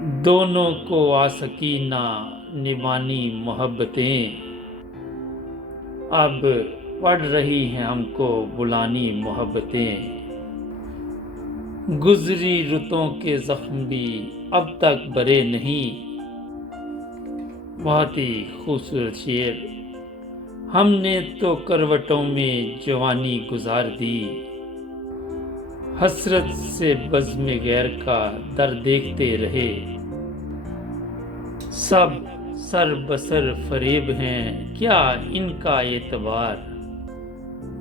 دونوں کو آسکینہ نبھانی محبتیں، اب پڑھ رہی ہیں ہم کو بلانی محبتیں۔ گزری رتوں کے زخم بھی اب تک بھرے نہیں۔ بہت ہی خوبصورت شعر۔ ہم نے تو کروٹوں میں جوانی گزار دی، حسرت سے بزم غیر کا در دیکھتے رہے۔ سب سر بسر فریب ہیں کیا ان کا اعتبار،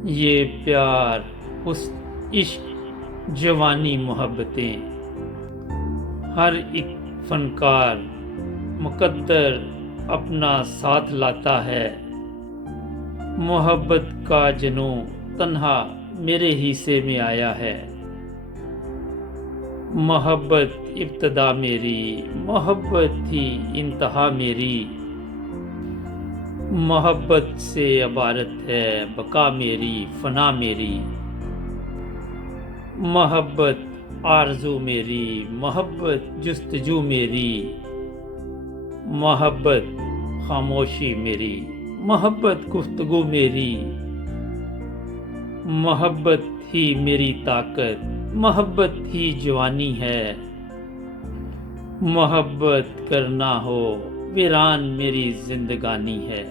یہ پیار حسن عشق جوانی محبتیں۔ ہر ایک فنکار مقدر اپنا ساتھ لاتا ہے، محبت کا جنوں تنہا میرے حصے میں آیا ہے۔ محبت ابتدا میری، محبت ہی انتہا میری، محبت سے عبارت ہے بقا میری فنا میری۔ محبت آرزو میری، محبت جستجو میری، محبت خاموشی میری، محبت گفتگو میری۔ محبت ہی میری طاقت، محبت ہی جوانی ہے، محبت کرنا ہو ویران میری زندگانی ہے۔